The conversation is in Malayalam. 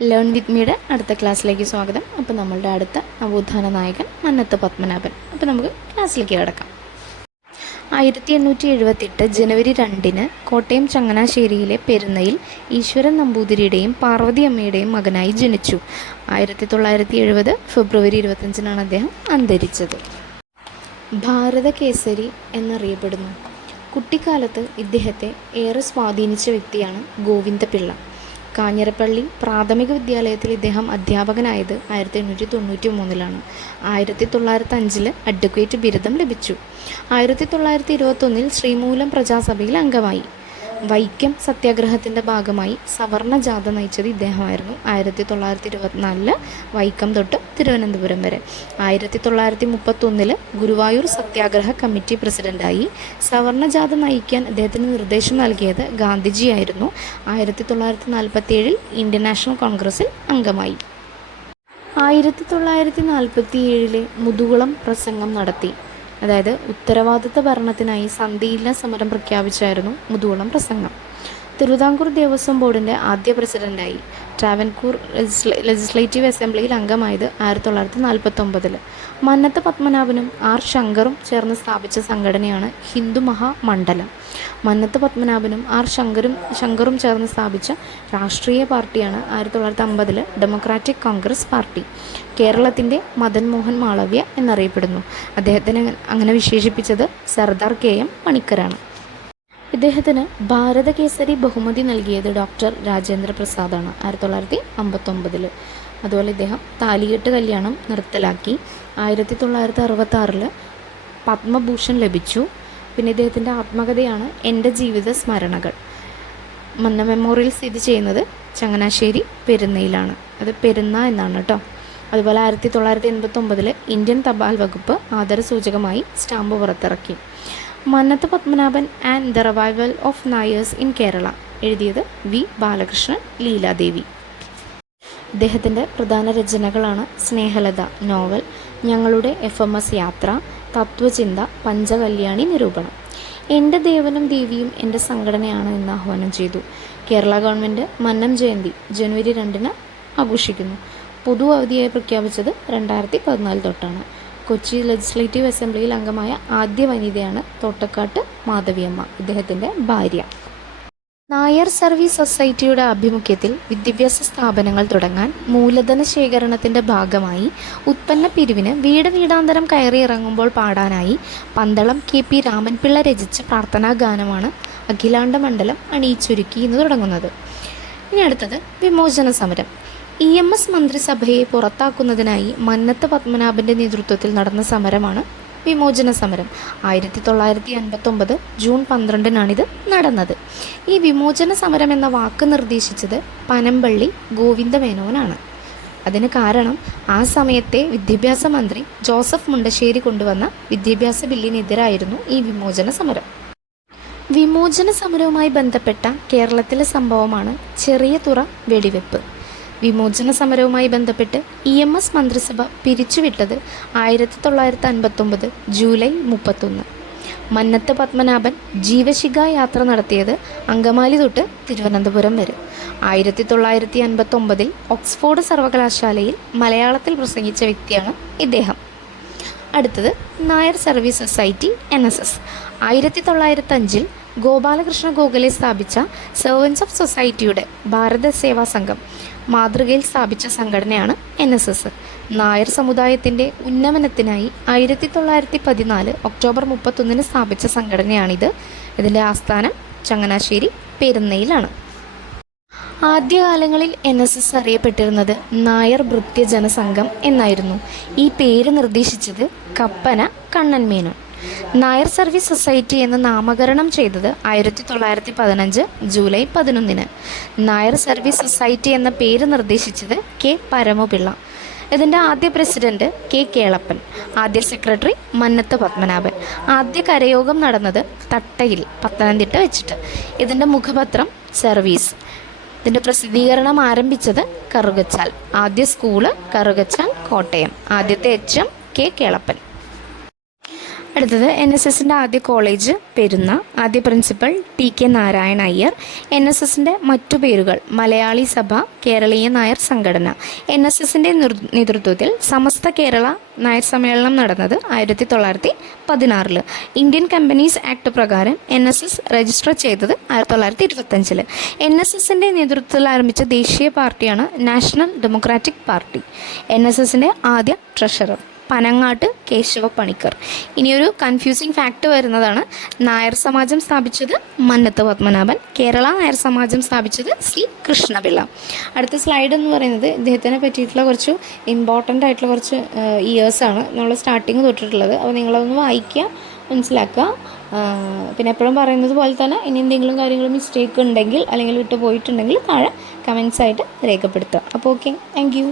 ലേൺ വിത്ത് മീയുടെ അടുത്ത ക്ലാസ്സിലേക്ക് സ്വാഗതം. അപ്പോൾ നമ്മളുടെ അടുത്ത നവോത്ഥാന നായകൻ മന്നത്ത് പത്മനാഭൻ. അപ്പോൾ നമുക്ക് ക്ലാസ്സിലേക്ക് കിടക്കാം. 1878 ജനുവരി 2 കോട്ടയം ചങ്ങനാശ്ശേരിയിലെ പെരുന്നയിൽ ഈശ്വരൻ നമ്പൂതിരിയുടെയും പാർവതി അമ്മയുടെയും മകനായി ജനിച്ചു. 1970 ഫെബ്രുവരി 25 അദ്ദേഹം അന്തരിച്ചത്. ഭാരത കേസരി എന്നറിയപ്പെടുന്നു. കുട്ടിക്കാലത്ത് ഇദ്ദേഹത്തെ ഏറെ സ്വാധീനിച്ച വ്യക്തിയാണ് ഗോവിന്ദപിള്ള. കാഞ്ഞിരപ്പള്ളി പ്രാഥമിക വിദ്യാലയത്തിൽ ഇദ്ദേഹം അധ്യാപകനായത് 1893 1905 അഡ്വക്കേറ്റ് ബിരുദം ലഭിച്ചു. 1921 ശ്രീമൂലം പ്രജാസഭയിൽ അംഗമായി. വൈക്കം സത്യാഗ്രഹത്തിൻ്റെ ഭാഗമായി സവർണ ജാഥ നയിച്ചത് ഇദ്ദേഹമായിരുന്നു. 1924 വൈക്കം തൊട്ട് തിരുവനന്തപുരം വരെ. 1931 ഗുരുവായൂർ സത്യാഗ്രഹ കമ്മിറ്റി പ്രസിഡൻ്റായി. സവർണ ജാഥ നയിക്കാൻ അദ്ദേഹത്തിന് നിർദ്ദേശം നൽകിയത് ഗാന്ധിജിയായിരുന്നു. 1947 ഇന്ത്യൻ നാഷണൽ കോൺഗ്രസിൽ അംഗമായി. 1947 മുതുകുളം പ്രസംഗം നടത്തി. അതായത് ഉത്തരവാദിത്ത ഭരണത്തിനായി സന്ധിയില്ലാ സമരം പ്രഖ്യാപിച്ചായിരുന്നു മുതുകുളം പ്രസംഗം. തിരുവിതാംകൂർ ദേവസ്വം ബോർഡിൻ്റെ ആദ്യ പ്രസിഡൻ്റായി. ട്രാവൻകൂർ ലെജിസ്ലേറ്റീവ് അസംബ്ലിയിൽ അംഗമായത് 1949. മന്നത്ത് പത്മനാഭനും ആർ ശങ്കറും ചേർന്ന് സ്ഥാപിച്ച സംഘടനയാണ് ഹിന്ദു മഹാമണ്ഡലം. മന്നത്ത് പത്മനാഭനും ആർ ശങ്കറും ചേർന്ന് സ്ഥാപിച്ച രാഷ്ട്രീയ പാർട്ടിയാണ് 1950 ഡെമോക്രാറ്റിക് കോൺഗ്രസ് പാർട്ടി. കേരളത്തിൻ്റെ മദൻ മോഹൻ മാളവ്യ എന്നറിയപ്പെടുന്നു. അദ്ദേഹത്തിന് അങ്ങനെ വിശേഷിപ്പിച്ചത് സർദാർ KM പണിക്കരാണ്. ഇദ്ദേഹത്തിന് ഭാരത കേസരി ബഹുമതി നൽകിയത് ഡോക്ടർ രാജേന്ദ്ര പ്രസാദാണ് 1959. അതുപോലെ ഇദ്ദേഹം താലികെട്ട് കല്യാണം നിർത്തലാക്കി. 1966 പത്മഭൂഷൺ ലഭിച്ചു. പിന്നെ ഇദ്ദേഹത്തിൻ്റെ ആത്മകഥയാണ് എൻ്റെ ജീവിത സ്മരണകൾ. മന്ന മെമ്മോറിയൽ സ്ഥിതി ചെയ്യുന്നത് ചങ്ങനാശ്ശേരി പെരുന്നയിലാണ്. അത് പെരുന്ന എന്നാണ് കേട്ടോ. അതുപോലെ 1989 ഇന്ത്യൻ തപാൽ വകുപ്പ് ആദരസൂചകമായി സ്റ്റാമ്പ് പുറത്തിറക്കി. Mannath Padmanabhan and the revival of Nairs in Kerala എഴുതിയത് വി ബാലകൃഷ്ണൻ, ലീലാദേവി. ഇദ്ദേഹത്തിൻ്റെ പ്രധാന രചനകളാണ് സ്നേഹലത നോവൽ, ഞങ്ങളുടെ FMS യാത്ര, തത്വചിന്ത, പഞ്ചകല്യാണി നിരൂപണം. എൻ്റെ ദേവനും ദേവിയും എൻ്റെ സംഘടനയാണ് എന്ന് ആഹ്വാനം ചെയ്തു. കേരള ഗവൺമെൻറ് മന്നം ജയന്തി ജനുവരി 2 ആഘോഷിക്കുന്നു. പൊതു അവധിയായി പ്രഖ്യാപിച്ചത് 2014 തൊട്ടാണ്. കൊച്ചി ലെജിസ്ലേറ്റീവ് അസംബ്ലിയിൽ അംഗമായ ആദ്യ വനിതയാണ് തോട്ടക്കാട്ട് മാധവിയമ്മ, ഇദ്ദേഹത്തിൻ്റെ ഭാര്യ. നായർ സർവീസ് സൊസൈറ്റിയുടെ ആഭിമുഖ്യത്തിൽ വിദ്യാഭ്യാസ സ്ഥാപനങ്ങൾ തുടങ്ങാൻ മൂലധന ശേഖരണത്തിൻ്റെ ഭാഗമായി ഉത്പന്ന പിരിവിന് വീട് വീടാന്തരം കയറിയിറങ്ങുമ്പോൾ പാടാനായി പന്തളം KP രാമൻപിള്ള രചിച്ച പ്രാർത്ഥനാ ഗാനമാണ് അഖിലാണ്ട മണ്ഡലം അണിയിച്ചൊരുക്കി എന്ന് തുടങ്ങുന്നത്. ഇനി അടുത്തത് വിമോചന സമരം. EMS മന്ത്രിസഭയെ പുറത്താക്കുന്നതിനായി മന്നത്ത് പത്മനാഭൻ്റെ നേതൃത്വത്തിൽ നടന്ന സമരമാണ് വിമോചന സമരം. 1959 ജൂൺ 12 നടന്നത്. ഈ വിമോചന സമരം എന്ന വാക്ക് നിർദ്ദേശിച്ചത് പനമ്പള്ളി ഗോവിന്ദമേനോനാണ്. അതിന് കാരണം ആ സമയത്തെ വിദ്യാഭ്യാസ മന്ത്രി ജോസഫ് മുണ്ടശ്ശേരി കൊണ്ടുവന്ന വിദ്യാഭ്യാസ ബില്ലിനെതിരായിരുന്നു ഈ വിമോചന സമരം. വിമോചന സമരവുമായി ബന്ധപ്പെട്ട കേരളത്തിലെ സംഭവമാണ് ചെറിയ തുറ വെടിവെപ്പ്. വിമോചന സമരവുമായി ബന്ധപ്പെട്ട് EMS മന്ത്രിസഭ പിരിച്ചുവിട്ടത് 1959 ജൂലൈ 31. മന്നത്ത് പത്മനാഭൻ ജീവശിഖ യാത്ര നടത്തിയത് അങ്കമാലി തൊട്ട് തിരുവനന്തപുരം വരെ. 1959 ഓക്സ്ഫോർഡ് സർവകലാശാലയിൽ മലയാളത്തിൽ പ്രസംഗിച്ച വ്യക്തിയാണ് ഇദ്ദേഹം. അടുത്തത് Nair service society NSS. 1905 Gopalakrishna Gokhale സ്ഥാപിച്ച സെർവൻസ് ഓഫ് സൊസൈറ്റിയുടെ ഭാരത സേവാ സംഘം മാതൃകയിൽ സ്ഥാപിച്ച സംഘടനയാണ് NSS. നായർ സമുദായത്തിൻ്റെ ഉന്നമനത്തിനായി 1914 ഒക്ടോബർ 31 സ്ഥാപിച്ച സംഘടനയാണിത്. ഇതിൻ്റെ ആസ്ഥാനം ചങ്ങനാശ്ശേരി പെരുന്നയിലാണ്. ആദ്യകാലങ്ങളിൽ NSS അറിയപ്പെട്ടിരുന്നത് നായർ ഭൃത്യജന സംഘം എന്നായിരുന്നു. ഈ പേര് നിർദ്ദേശിച്ചത് കപ്പന കണ്ണൻ മേനോൻ. നായർ സർവീസ് സൊസൈറ്റി എന്ന് നാമകരണം ചെയ്തത് 1915 ജൂലൈ 11. നായർ സർവീസ് സൊസൈറ്റി എന്ന പേര് നിർദ്ദേശിച്ചത് K പരമപിള്ള. ഇതിൻ്റെ ആദ്യ പ്രസിഡന്റ് K കേളപ്പൻ, ആദ്യ സെക്രട്ടറി മന്നത്ത് പത്മനാഭൻ. ആദ്യ കരയോഗം നടന്നത് തട്ടയിൽ പത്തനംതിട്ട വെച്ചിട്ട്. ഇതിൻ്റെ മുഖപത്രം സർവീസ്. ഇതിൻ്റെ പ്രസിദ്ധീകരണം ആരംഭിച്ചത് കറുകച്ചാൽ. ആദ്യ സ്കൂള് കറുകച്ചാൽ കോട്ടയം. ആദ്യത്തെ HM K കേളപ്പൻ. അടുത്തത് എൻ എസ് എസിൻ്റെ ആദ്യ കോളേജ് പെരുന്ന, ആദ്യ principal TK. Narayana Iyer. N S എസിൻ്റെ മറ്റു പേരുകൾ മലയാളി സഭ, കേരളീയ നായർ സംഘടന. എൻ എസ് എസിൻ്റെ നേതൃത്വത്തിൽ സമസ്ത കേരള നായർ സമ്മേളനം നടന്നത് 1916. ഇന്ത്യൻ കമ്പനീസ് ആക്ട് പ്രകാരം എൻ എസ് എസ് രജിസ്റ്റർ ചെയ്തത് 1925. എൻ എസ് എസിൻ്റെ നേതൃത്വത്തിൽ ആരംഭിച്ച ദേശീയ പാർട്ടിയാണ് national democratic party. N S എസിൻ്റെ ആദ്യ ട്രഷറർ പനങ്ങാട്ട് കേശവ പണിക്കർ. ഇനിയൊരു കൺഫ്യൂസിങ് ഫാക്റ്റ് വരുന്നതാണ്. നായർ സമാജം സ്ഥാപിച്ചത് മന്നത്ത് പത്മനാഭൻ, കേരള നായർ സമാജം സ്ഥാപിച്ചത് സി കൃഷ്ണപിള്ള. അടുത്ത സ്ലൈഡ് എന്ന് പറയുന്നത് ഇദ്ദേഹത്തിനെ പറ്റിയിട്ടുള്ള കുറച്ച് ഇമ്പോർട്ടൻ്റ് ആയിട്ടുള്ള കുറച്ച് ഇയേഴ്സാണ് നമ്മൾ സ്റ്റാർട്ടിങ് തൊട്ടിട്ടുള്ളത്. അപ്പോൾ നിങ്ങളതൊന്ന് വായിക്കുക, മനസ്സിലാക്കുക. പിന്നെ എപ്പോഴും പറയുന്നത് പോലെ തന്നെ ഇനി എന്തെങ്കിലും കാര്യങ്ങൾ മിസ്റ്റേക്ക് ഉണ്ടെങ്കിൽ അല്ലെങ്കിൽ വിട്ടു പോയിട്ടുണ്ടെങ്കിൽ താഴെ കമൻസ് ആയിട്ട് രേഖപ്പെടുത്തുക. അപ്പോൾ ഓക്കെ, താങ്ക് യു.